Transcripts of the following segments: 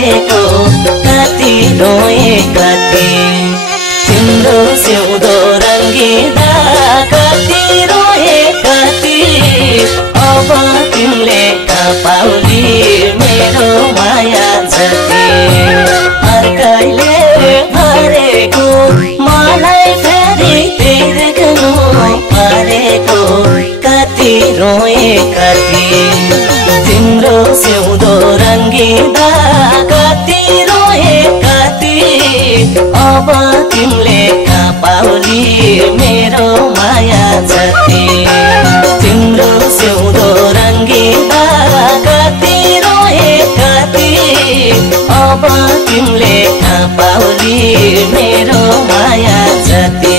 हारेको कति रोए कति तिम्रो सिउँदो रङ्गिँदा कति रोए कति अब तिमीले कपाउली मेरो माया जति अर्कैले भरेको मलाई फेरि तिर्खनु परेको कति रोए कति तिम्रो सिउँदो रङ्गिँदा कति रोए कति अब तिमीले कपाउली मेरो माया जति तिम्रो सिउँदो रङ्गिँदा कति रोए कति अब तिमीले कपाउली मेरो माया जति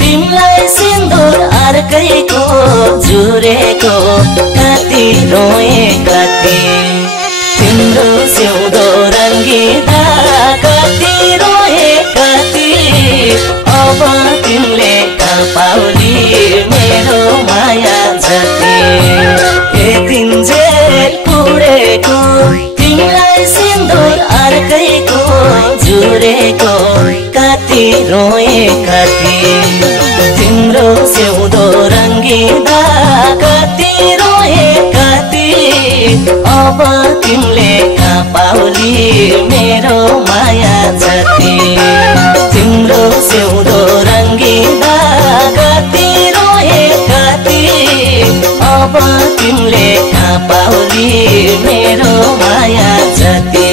तिमीलाई सिन्दुर अर्कैको जुरेको कति रोए कति तिम्रो सिउँदो रङ्गिँदा कति रोए कति अब तिमीले कपाउली मेरो माया जति यतिन्जेल पुरेको तिमीलाई सिन्दुर अर्कैको जुरेको कति रोए कति तिम्रो सिउँदो रङ्गिँदा कति रोए कति अब तिमीले कपाउली मेरो माया जति तिम्रो सिउँदो रङ्गिँदा कति रोए कति अब तिमीले कपाउली मेरो माया जति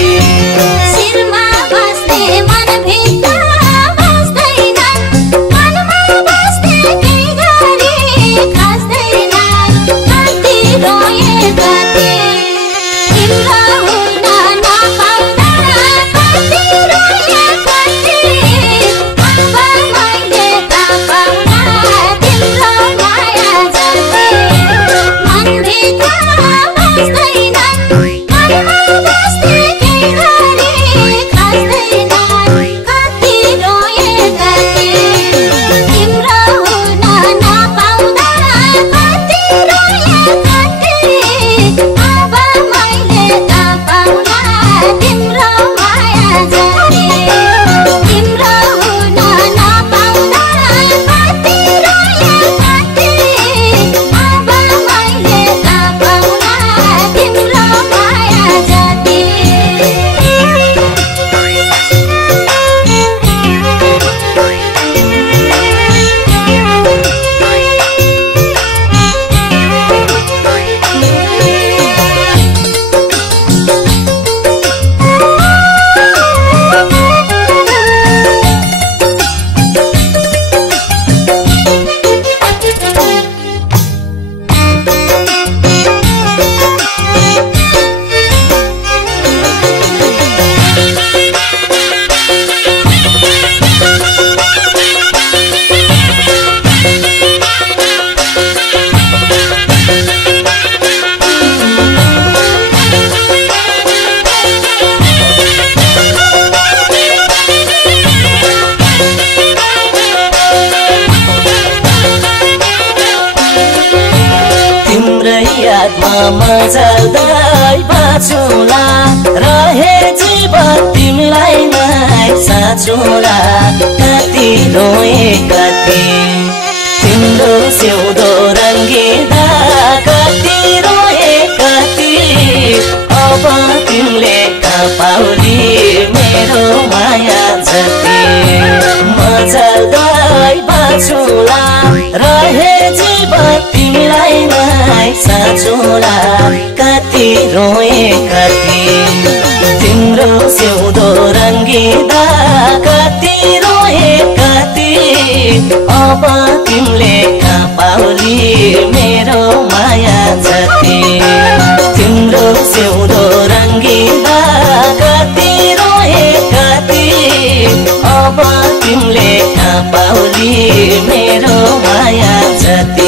यादमा मजाल्दै बाँचुला रहे जीवन तिमीलाई नै साँचुला कति रोए कति तिम्रो सिउँदो रङ्गिँदा कति रोए कति अब तिमीले कहाँ पाउली मेरो माया जति मजाल्दै बाँचुला रहे जीवन तिमीलाई नै साँचुला कति रोए कति तिम्रो सिउँदो रङ्गिँदा कति रोए कति अब तिमीले कहाँ पाउली मेरो माया जति तिम्रो सिउँदो रङ्गिँदा कति रोए कति अब तिमीले कहाँ पाउली मेरो माया जति